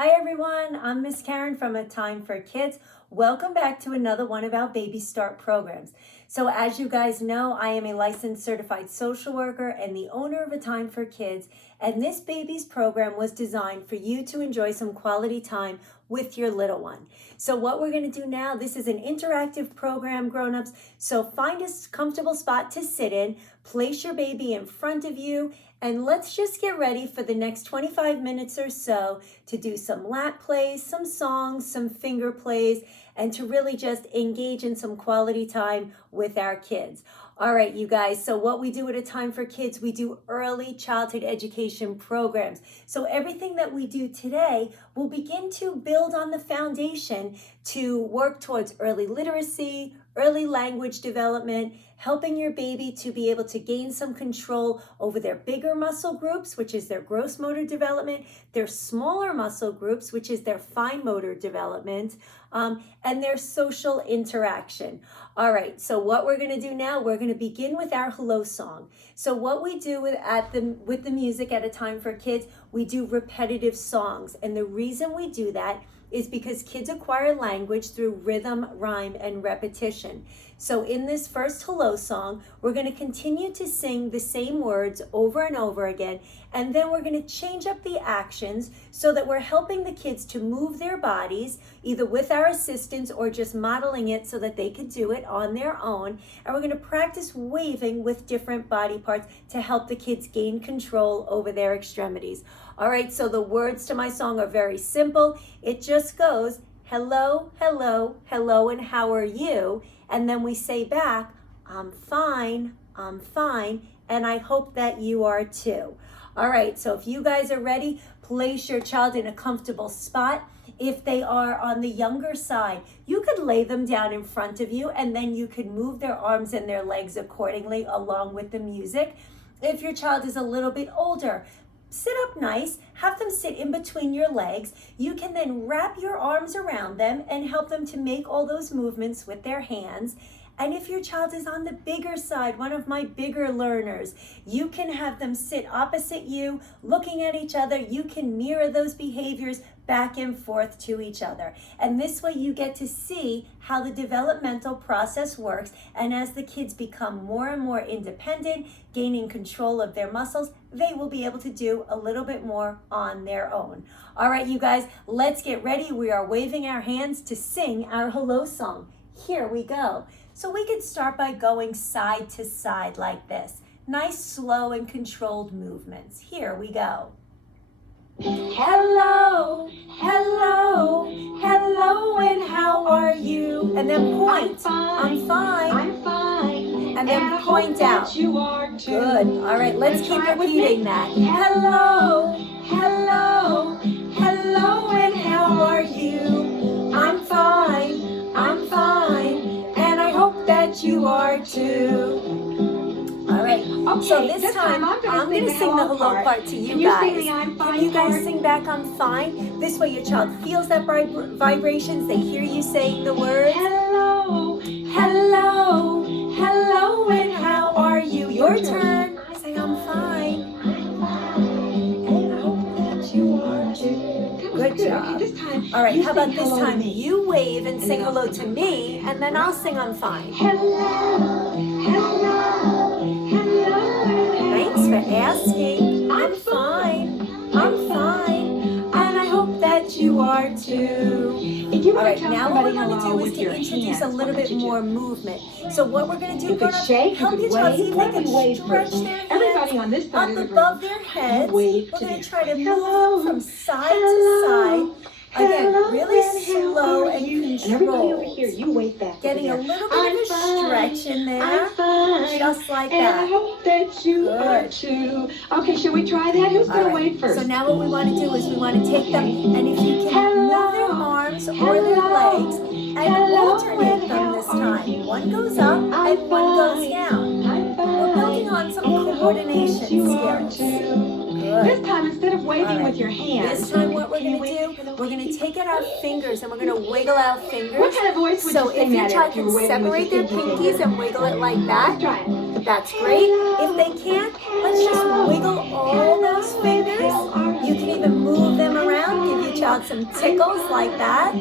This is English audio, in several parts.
Hi everyone, I'm Miss Karen from A Time for Kids. Welcome back to another one of our Baby Start programs. So as you guys know, I am a licensed certified social worker and the owner of A Time for Kids. And this baby's program was designed for you to enjoy some quality time with your little one. So what we're going to do now, this is an interactive program, grown-ups. So find a comfortable spot to sit in, place your baby in front of you, and let's just get ready for the next 25 minutes or so to do some lap plays, some songs, some finger plays, and to really just engage in some quality time with our kids. All right, you guys, so what we do at A Time for Kids, we do early childhood education programs. So everything that we do today will begin to build on the foundation to work towards early literacy, early language development, helping your baby to be able to gain some control over their bigger muscle groups, which is their gross motor development, their smaller muscle groups, which is their fine motor development, and their social interaction. All right, so what we're going to do now, we're going to begin with our hello song. So what we do with the music at A Time for Kids, we do repetitive songs. And the reason we do that is because kids acquire language through rhythm, rhyme, and repetition. So in this first hello song, we're going to continue to sing the same words over and over again, and then we're going to change up the actions so that we're helping the kids to move their bodies, either with our assistance or just modeling it so that they could do it on their own. And we're going to practice waving with different body parts to help the kids gain control over their extremities. All right, so the words to my song are very simple. It just goes, hello, hello, hello, and how are you? And then we say back, I'm fine, and I hope that you are too. All right, so if you guys are ready, place your child in a comfortable spot. If they are on the younger side, you could lay them down in front of you, and then you could move their arms and their legs accordingly along with the music. If your child is a little bit older, sit up nice, have them sit in between your legs. You can then wrap your arms around them and help them to make all those movements with their hands. And if your child is on the bigger side, one of my bigger learners, you can have them sit opposite you, looking at each other. You can mirror those behaviors back and forth to each other. And this way you get to see how the developmental process works. And as the kids become more and more independent, gaining control of their muscles, they will be able to do a little bit more on their own. All right, you guys, let's get ready. We are waving our hands to sing our hello song. Here we go. So we could start by going side to side like this. Nice, slow, and controlled movements. Here we go. Hello, hello, hello, and how are you? And then point. I'm fine. I'm fine. And then point out. You are too. Good. All right, let's keep repeating that. Hello, hello, hello, and how are you? I'm fine. I'm fine. And I hope that you are too. All right, okay, so this time I'm going to sing the hello part to you guys. Can you guys sing back I'm fine? This way your child feels that vibrations. They hear you saying the words. Hello, hello, hello, and how are you? Your turn. Say I'm fine. And I hope that you are too. Good job. Okay, this time, all right, how about this time you wave and sing hello to me, and then I'll sing I'm fine. Hello, hello. Thanks for asking. I'm fine. I'm fine. And I hope that you are too. All right, now what we want to do is to introduce a little bit more movement. So what we're going to do, help your child see if they can stretch their hands up above their heads. We're going to try to move from side to side. Again, really slow and controlled. Getting a little bit of a stretch in there. Just like that. I hope that you are too. Okay, should we try that? Who's going to wait first? So now what we want to do is we want to take them, and if you can move their arms or their legs, and alternate them this time. One goes up and one goes down. We're building on some coordination skills. Good. This time, instead of waving with your hands, this time what we're going to do, we're going to take out our fingers and we're going to wiggle our fingers. What kind of voice would you sing that in? So if your child can separate their pinkies and wiggle it like that, that's great. If they can't, let's just wiggle all those fingers. You can even move them around. Give your child out some tickles like that.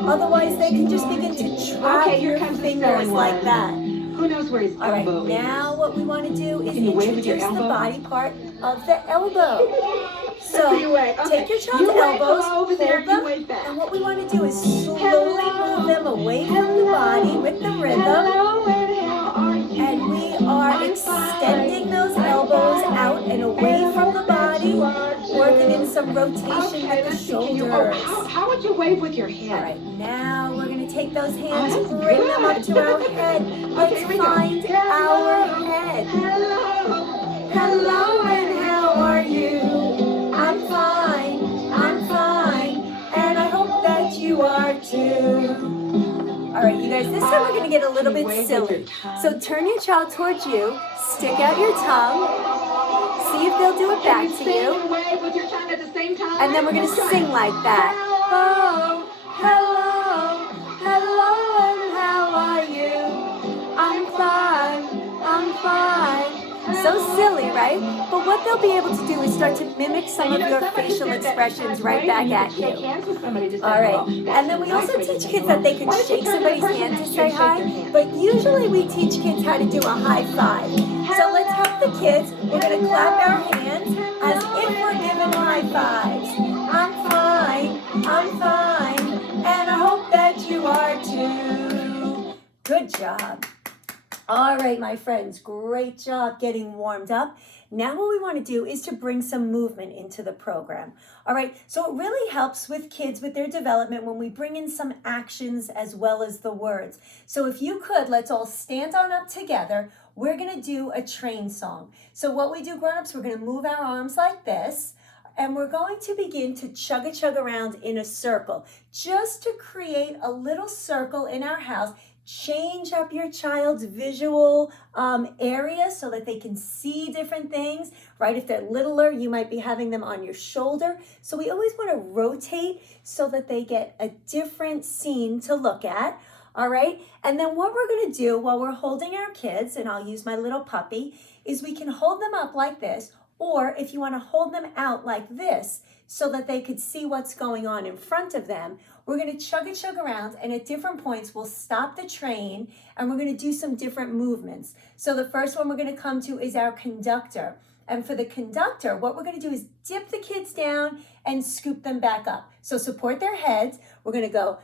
Otherwise, they can just begin to trap your fingers like that. Who knows where his All right, elbow is? now what we want to do is Can you wave with your introduce the elbow? body part of the elbow. So You wave. Okay. take your child's You wave elbows, hello over there, hold them, you wave back. and what we want to do is slowly move them away from the body with the rhythm. Hello, and how are you? And we are extending those elbows out and away from the body, working in some rotation with the shoulders. How would you wave with your All head? right, now we're going to take those hands, bring them up to our head. Let's find our head. Hello. Hello, and how are you? I'm fine, and I hope that you are too. All right, you guys, this time we're going to get a little bit silly. So turn your child towards you, stick out your tongue, see if they'll do it back to you, and then we're going to sing like that. Oh, hello, and how are you? I'm fine. So silly, right? But what they'll be able to do is start to mimic some of your facial expressions right back at you. All right, and then we also teach kids that they can shake somebody's hand to say hi, but usually we teach kids how to do a high five. So let's help the kids. We're going to clap our hands as if we're giving high fives. I'm fine, and I hope that you are too. Good job. All right, my friends, great job getting warmed up. Now what we want to do is to bring some movement into the program. All right, so it really helps with kids with their development when we bring in some actions as well as the words. So if you could, let's all stand on up together. We're going to do a train song. So what we do, grown-ups, we're going to move our arms like this. And we're going to begin to chug around in a circle, just to create a little circle in our house. Change up your child's visual area so that they can see different things, right? If they're littler, you might be having them on your shoulder. So we always want to rotate so that they get a different scene to look at, all right? And then what we're going to do while we're holding our kids, and I'll use my little puppy, is we can hold them up like this, or if you want to hold them out like this so that they could see what's going on in front of them, we're going to chug around, and at different points, we'll stop the train, and we're going to do some different movements. So the first one we're going to come to is our conductor. And for the conductor, what we're going to do is dip the kids down and scoop them back up. So support their heads. We're going to go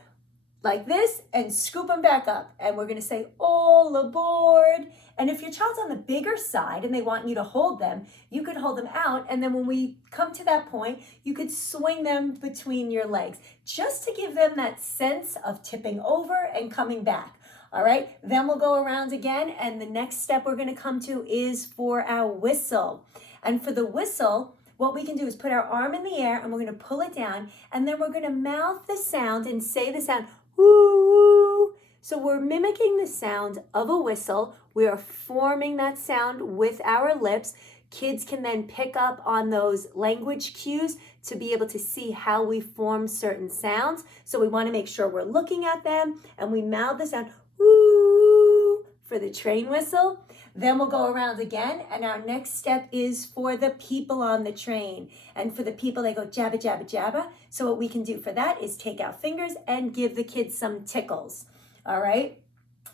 like this and scoop them back up. And we're going to say, all aboard. And if your child's on the bigger side and they want you to hold them, you could hold them out. And then when we come to that point, you could swing them between your legs just to give them that sense of tipping over and coming back. All right, then we'll go around again. And the next step we're going to come to is for our whistle. And for the whistle, what we can do is put our arm in the air and we're going to pull it down. And then we're going to mouth the sound and say the sound, woo. So we're mimicking the sound of a whistle. We are forming that sound with our lips. Kids can then pick up on those language cues to be able to see how we form certain sounds. So we want to make sure we're looking at them and we mouth the sound, woo, for the train whistle. Then we'll go around again, and our next step is for the people on the train. And for the people, they go jabba, jabba, jabba. So what we can do for that is take our fingers and give the kids some tickles. All right.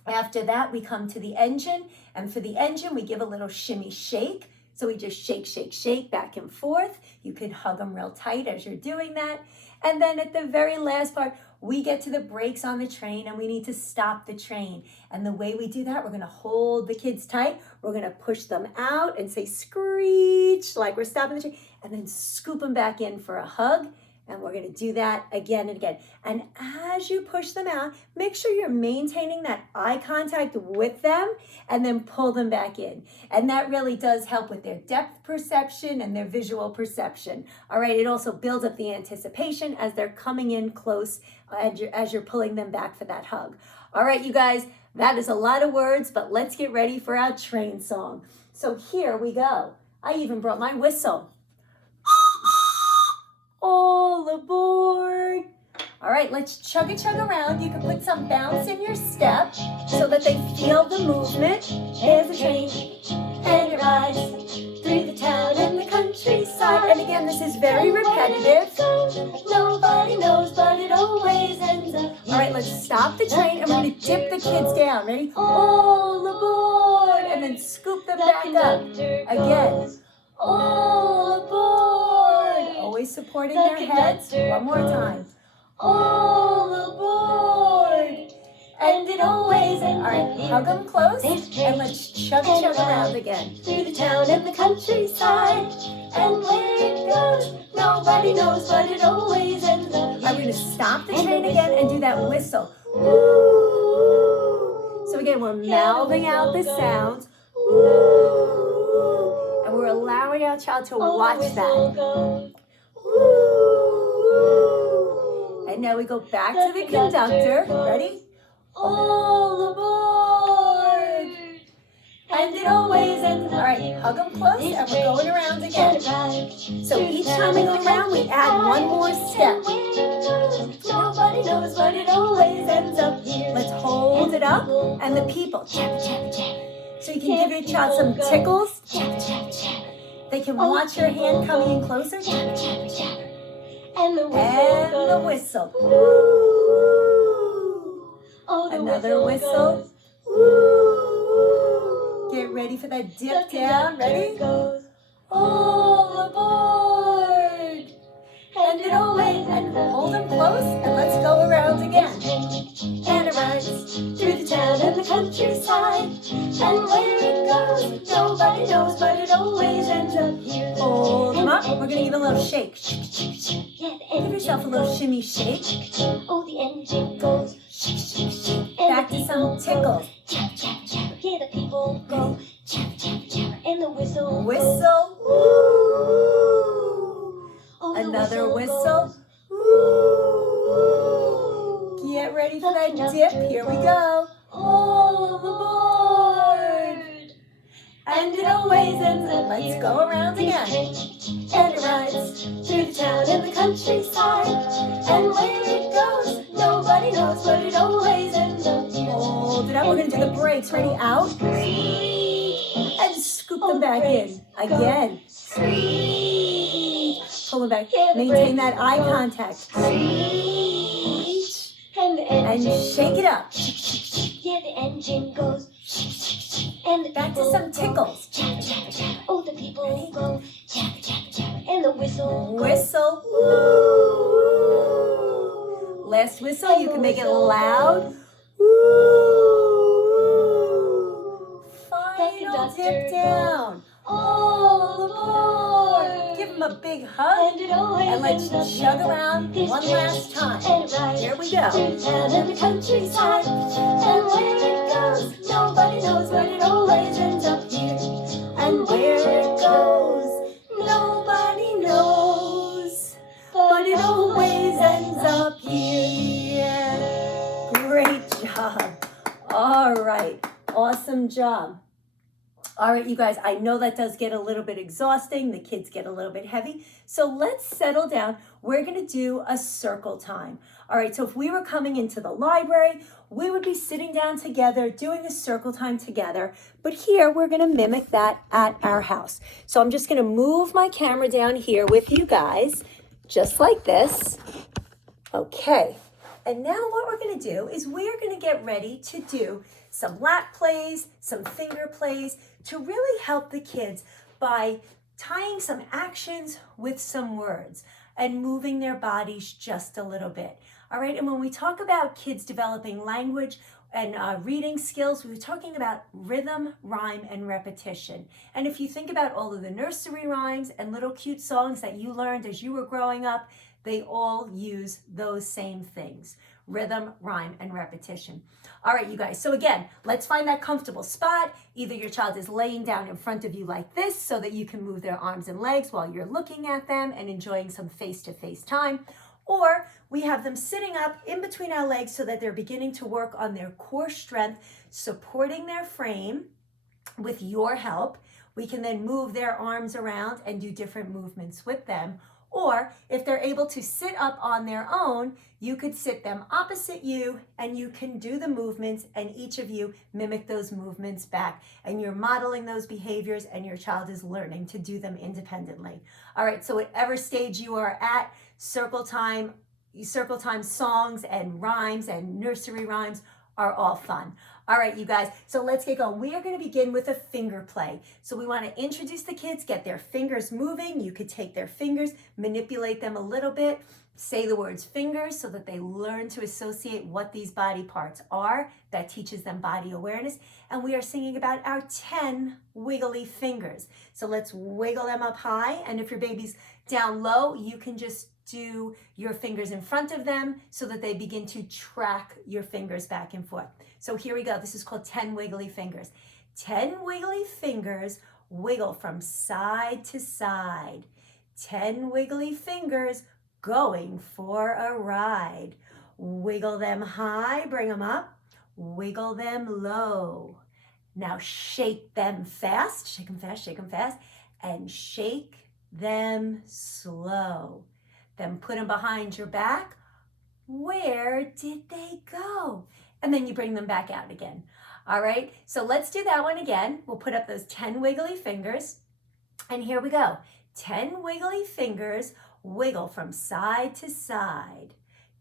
After that, we come to the engine. And for the engine, we give a little shimmy shake. So we just shake, shake, shake back and forth. You could hug them real tight as you're doing that. And then at the very last part, we get to the brakes on the train and we need to stop the train. And the way we do that, we're going to hold the kids tight. We're going to push them out and say screech like we're stopping the train, and then scoop them back in for a hug. And we're going to do that again and again. And as you push them out, make sure you're maintaining that eye contact with them and then pull them back in. And that really does help with their depth perception and their visual perception. All right, it also builds up the anticipation as they're coming in close as you're pulling them back for that hug. All right, you guys, that is a lot of words, but let's get ready for our train song. So here we go. I even brought my whistle. All aboard. All right, let's chug around. You can put some bounce in your step so that they feel the movement. There's a train and it rides through the town and the countryside. And again, this is very repetitive. Nobody Nobody knows, but it always ends up. All right, let's stop the train and we're going to dip the kids down. Ready? All aboard! And then scoop them back up. Again. All aboard! Always supporting their heads. One more time. All aboard! And it always ends. All right, hug them close and let's chug around again. Through the town and the countryside. And where it goes, nobody knows, but it always ends up. All right, we're going to stop the train again and do that whistle. Woo! So again, we're mouthing out the sounds. Woo! And we're allowing our child to watch that. Woo! And now we go back to the conductor. Ready? All aboard! And it always ends. All right, hug them close and we're going around again. So each time we go around, we add one more step. Nobody knows, but it always ends up here. Let's hold it up and the people. So you can give your child some tickles. They can watch your hand coming in closer. And the whistle. Another whistle. Get ready for that dip down. Ready? All aboard. And it always, and hold them close, and let's go around again. And it rides through the town and the countryside. And where it goes, nobody knows, but it always ends up here. Hold them up. We're going to give a little shake. Give yourself a little shimmy shake. Oh, the engine goes. Back to some tickles. Hear the people go. And the whistle. Whistle. Woo. Another whistle. Woo. Get ready for that dip. Here we go. All aboard. And it always ends up. Let's go around again. And it rides through the town and the countryside. And where it goes, nobody knows, but it always ends up. Hold it up. We're going to do the brakes. Ready? Out. And scoop them back in. Again. Pull them back. Maintain that eye contact. And shake it up. Yeah, the engine goes. And back to some tickles. Oh, the people go. And the whistle. Whistle. Woo. Last whistle. You can make it loud. Woo. Final dip down. All aboard. Give them a big hug. And let's chug around one last time. Here we go. And the countryside. And where it goes, nobody knows, but it always ends up here. And where it goes, nobody knows, but it always ends up here. Great job. All right. Awesome job. All right, you guys, I know that does get a little bit exhausting. The kids get a little bit heavy. So let's settle down. We're going to do a circle time. All right, so if we were coming into the library, we would be sitting down together, doing a circle time together. But here, we're going to mimic that at our house. So I'm just going to move my camera down here with you guys, just like this. Okay, and now what we're going to do is we're going to get ready to do some lap plays, some finger plays, to really help the kids by tying some actions with some words and moving their bodies just a little bit. All right, and when we talk about kids developing language and reading skills, we're talking about rhythm, rhyme, and repetition. And if you think about all of the nursery rhymes and little cute songs that you learned as you were growing up, they all use those same things: rhythm, rhyme, and repetition. All right, you guys, so again, let's find that comfortable spot. Either your child is laying down in front of you like this so that you can move their arms and legs while you're looking at them and enjoying some face-to-face time, or we have them sitting up in between our legs so that they're beginning to work on their core strength, supporting their frame with your help. We can then move their arms around and do different movements with them. Or if they're able to sit up on their own, you could sit them opposite you and you can do the movements and each of you mimic those movements back. And you're modeling those behaviors and your child is learning to do them independently. All right, so whatever stage you are at, circle time circle time songs and rhymes and nursery rhymes are all fun. All right, you guys, so let's get going. We are going to begin with a finger play. So we want to introduce the kids, get their fingers moving. You could take their fingers, manipulate them a little bit, say the words fingers so that they learn to associate what these body parts are. That teaches them body awareness. And we are singing about our 10 wiggly fingers. So let's wiggle them up high. And if your baby's down low, you can just do your fingers in front of them so that they begin to track your fingers back and forth. So here we go. This is called 10 wiggly fingers. 10 wiggly fingers wiggle from side to side. 10 wiggly fingers going for a ride. Wiggle them high, bring them up. Wiggle them low. Now shake them fast, shake them fast, shake them fast, and shake them slow. Then put them behind your back. Where did they go? And then you bring them back out again. All right, so let's do that one again. We'll put up those 10 wiggly fingers. And here we go. 10 wiggly fingers wiggle from side to side.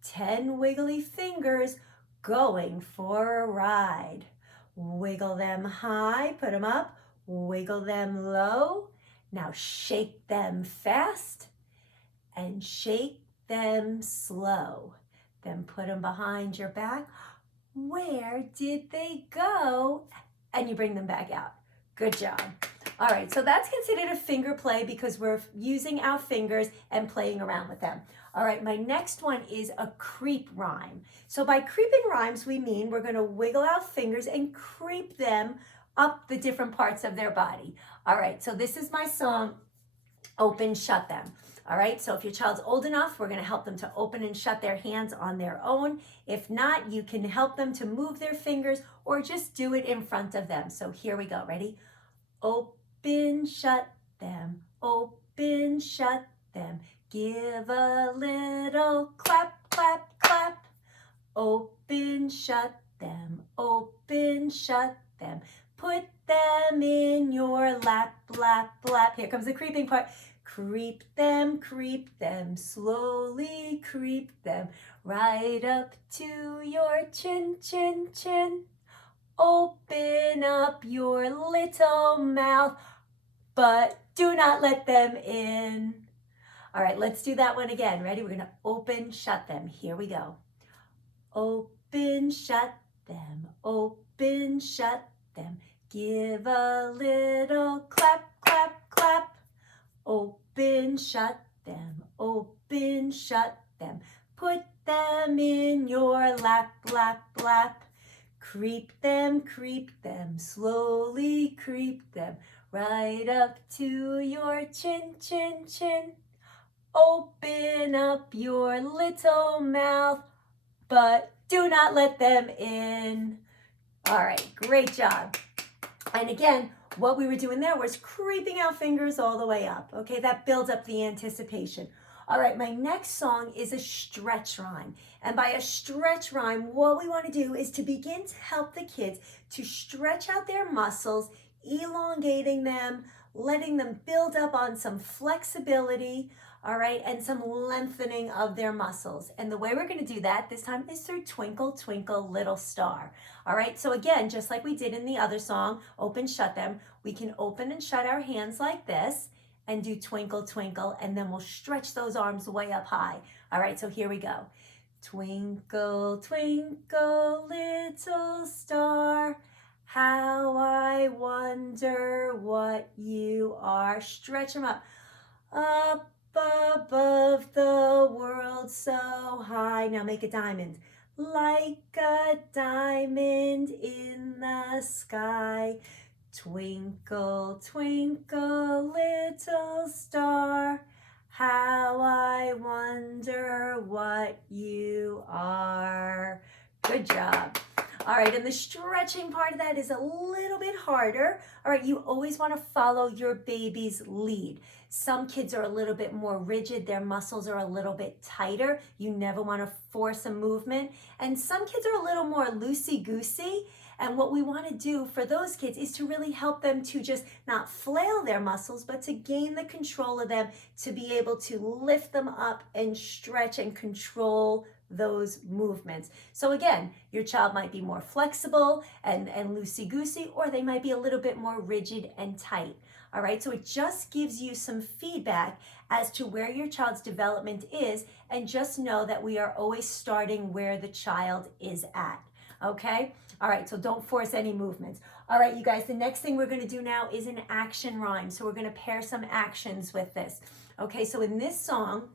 10 wiggly fingers going for a ride. Wiggle them high, put them up. Wiggle them low. Now shake them fast and shake them slow. Then put them behind your back. Where did they go? And you bring them back out. Good job. All right, so that's considered a finger play because we're using our fingers and playing around with them. All right, my next one is a creep rhyme. So by creeping rhymes, we mean we're gonna wiggle our fingers and creep them up the different parts of their body. All right, so this is my song, Open, Shut Them. All right, so if your child's old enough, we're gonna help them to open and shut their hands on their own. If not, you can help them to move their fingers or just do it in front of them. So here we go, ready? Open, shut them, open, shut them. Give a little clap, clap, clap. Open, shut them, open, shut them. Put them in your lap, lap, lap. Here comes the creeping part. Creep them, slowly creep them, right up to your chin, chin, chin. Open up your little mouth, but do not let them in. All right, let's do that one again. Ready? We're gonna open, shut them. Here we go. Open, shut them, open, shut them. Give a little clap, clap, clap. Open, shut them, open, shut them. Put them in your lap, lap, lap. Creep them, slowly creep them, right up to your chin, chin, chin. Open up your little mouth, but do not let them in. All right, great job. And again, what we were doing there was creeping our fingers all the way up. Okay, that builds up the anticipation. All right, my next song is a stretch rhyme. And by a stretch rhyme, what we want to do is to begin to help the kids to stretch out their muscles, elongating them, letting them build up on some flexibility, all right, and some lengthening of their muscles. And the way we're going to do that this time is through Twinkle, Twinkle, Little Star. All right, so again, just like we did in the other song, Open, Shut Them, we can open and shut our hands like this and do Twinkle, Twinkle, and then we'll stretch those arms way up high. All right, so here we go. Twinkle, twinkle, little star, how I wonder what you are. Stretch them up. Up above the world so high. Now make a diamond. Like a diamond in the sky. Twinkle, twinkle, little star, how I wonder what you are. Good job. All right, and the stretching part of that is a little bit harder. All right, you always want to follow your baby's lead. Some kids are a little bit more rigid. Their muscles are a little bit tighter. You never want to force a movement. And some kids are a little more loosey-goosey. And what we want to do for those kids is to really help them to just not flail their muscles, but to gain the control of them, to be able to lift them up and stretch and control those movements. So again, your child might be more flexible and loosey-goosey, or they might be a little bit more rigid and tight. All right, so it just gives you some feedback as to where your child's development is, and just know that we are always starting where the child is at. Okay, all right, so don't force any movements. All right, you guys, the next thing we're going to do now is an action rhyme. So we're going to pair some actions with this. Okay, so in this song,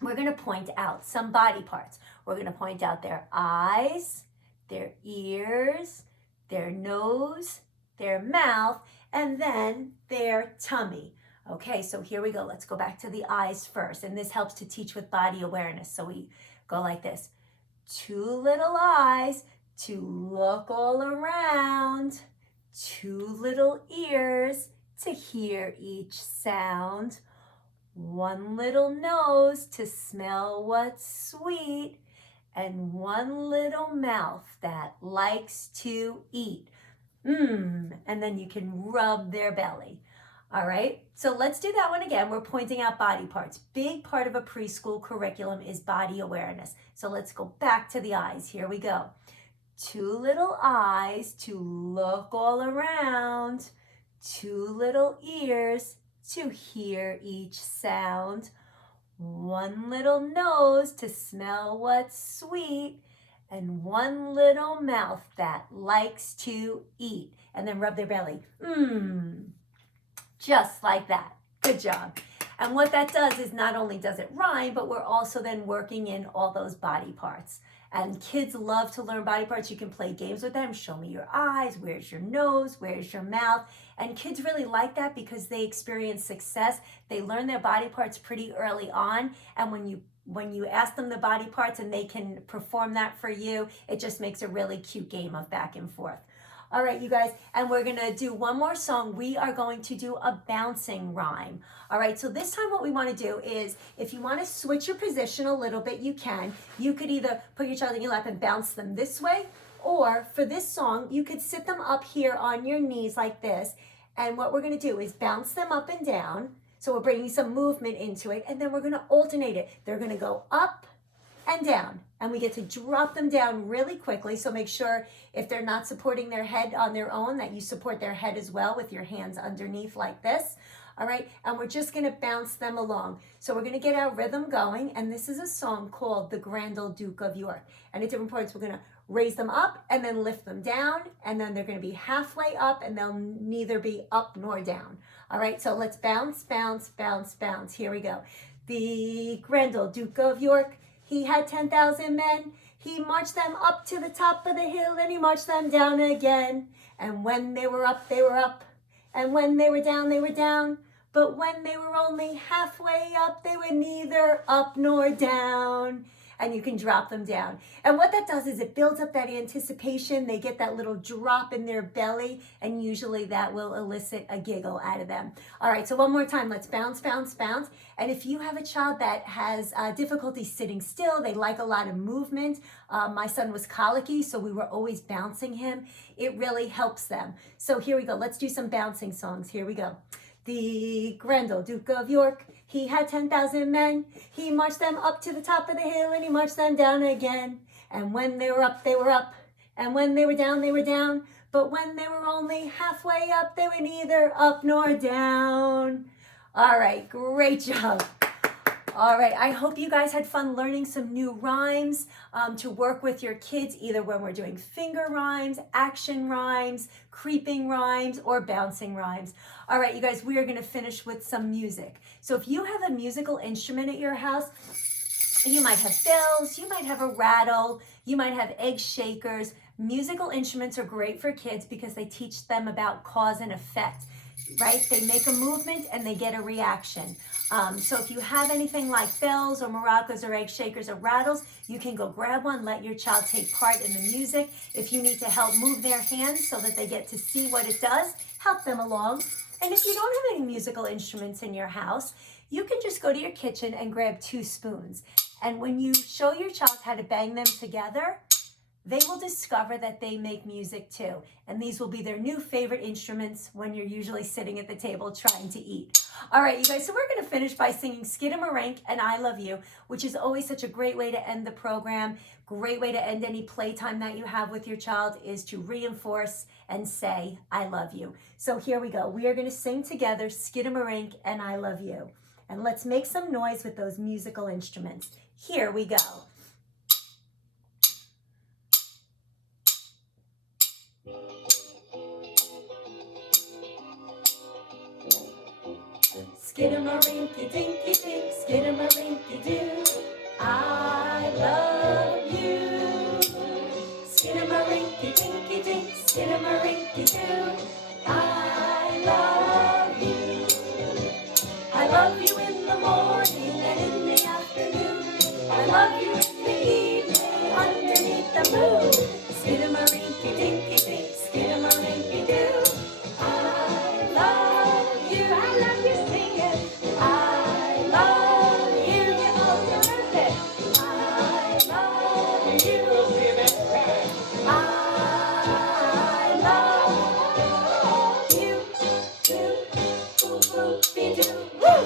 we're going to point out some body parts. We're going to point out their eyes, their ears, their nose, their mouth, and then their tummy. Okay, so here we go. Let's go back to the eyes first. And this helps to teach with body awareness. So we go like this. 2 little eyes to look all around. 2 little ears to hear each sound. 1 little nose to smell what's sweet. And 1 little mouth that likes to eat. And then you can rub their belly. All right, so let's do that one again. We're pointing out body parts. Big part of a preschool curriculum is body awareness. So let's go back to the eyes. Here we go. 2 little eyes to look all around. 2 little ears to hear each sound. 1 little nose to smell what's sweet. And 1 little mouth that likes to eat. And then rub their belly. Just like that. Good job. And what that does is not only does it rhyme, but we're also then working in all those body parts. And kids love to learn body parts. You can play games with them. Show me your eyes. Where's your nose? Where's your mouth? And kids really like that because they experience success. They learn their body parts pretty early on. And when you ask them the body parts and they can perform that for you, it just makes a really cute game of back and forth. All right, you guys, and we're going to do one more song. We are going to do a bouncing rhyme. All right, so this time what we want to do is, if you want to switch your position a little bit, you can. You could either put your child in your lap and bounce them this way, or for this song, you could sit them up here on your knees like this. And what we're going to do is bounce them up and down. So we're bringing some movement into it, and then we're going to alternate it. They're going to go up and down, and we get to drop them down really quickly. So make sure if they're not supporting their head on their own, that you support their head as well with your hands underneath like this. All right, and we're just going to bounce them along. So we're going to get our rhythm going, and this is a song called The Grand Old Duke of York. And at different points, we're going to raise them up and then lift them down, and then they're going to be halfway up, and they'll neither be up nor down. All right, so let's bounce, bounce, bounce, bounce. Here we go. The Grand Old Duke of York, he had 10,000 men. He marched them up to the top of the hill, and he marched them down again. And when they were up, they were up. And when they were down, they were down. But when they were only halfway up, they were neither up nor down. And you can drop them down. And what that does is it builds up that anticipation. They get that little drop in their belly, and usually that will elicit a giggle out of them. All right, so one more time. Let's bounce, bounce, bounce. And if you have a child that has difficulty sitting still, they like a lot of movement. My son was colicky, so we were always bouncing him. It really helps them. So here we go. Let's do some bouncing songs. Here we go. The Grand Old Duke of York, he had 10,000 men. He marched them up to the top of the hill, and he marched them down again. And when they were up, they were up. And when they were down, they were down. But when they were only halfway up, they were neither up nor down. All right, great job. All right, I hope you guys had fun learning some new rhymes to work with your kids, either when we're doing finger rhymes, action rhymes, creeping rhymes, or bouncing rhymes. All right, you guys, we are gonna finish with some music. So if you have a musical instrument at your house, you might have bells, you might have a rattle, you might have egg shakers. Musical instruments are great for kids because they teach them about cause and effect, right? They make a movement and they get a reaction. So if you have anything like bells or maracas or egg shakers or rattles, you can go grab one, let your child take part in the music. If you need to help move their hands so that they get to see what it does, help them along. And if you don't have any musical instruments in your house, you can just go to your kitchen and grab 2 spoons. And when you show your child how to bang them together, they will discover that they make music too. And these will be their new favorite instruments when you're usually sitting at the table trying to eat. All right, you guys, so we're going to finish by singing Skidamarink and I Love You, which is always such a great way to end the program. Great way to end any playtime that you have with your child is to reinforce and say, I love you. So here we go. We are going to sing together Skidamarink and I Love You. And let's make some noise with those musical instruments. Here we go. Skidamarinky dinky dink, skidamarinky doo, I love you. Skidamarinky dinky dink, skidamarinky doo, I love you. I love you in the morning and in the afternoon. I love you in the evening underneath the moon. Skidamarinky dinky dink, skidamarinky doo, I love you. I love you. I love you. Oh, terrific. I love you. We'll see you next time. I love you. Woo!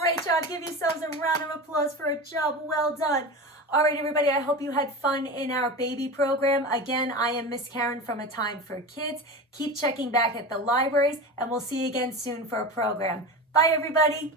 Great job. Give yourselves a round of applause for a job well done. All right, everybody, I hope you had fun in our baby program. Again, I am Miss Karen from A Time for Kids. Keep checking back at the libraries, and we'll see you again soon for a program. Bye, everybody.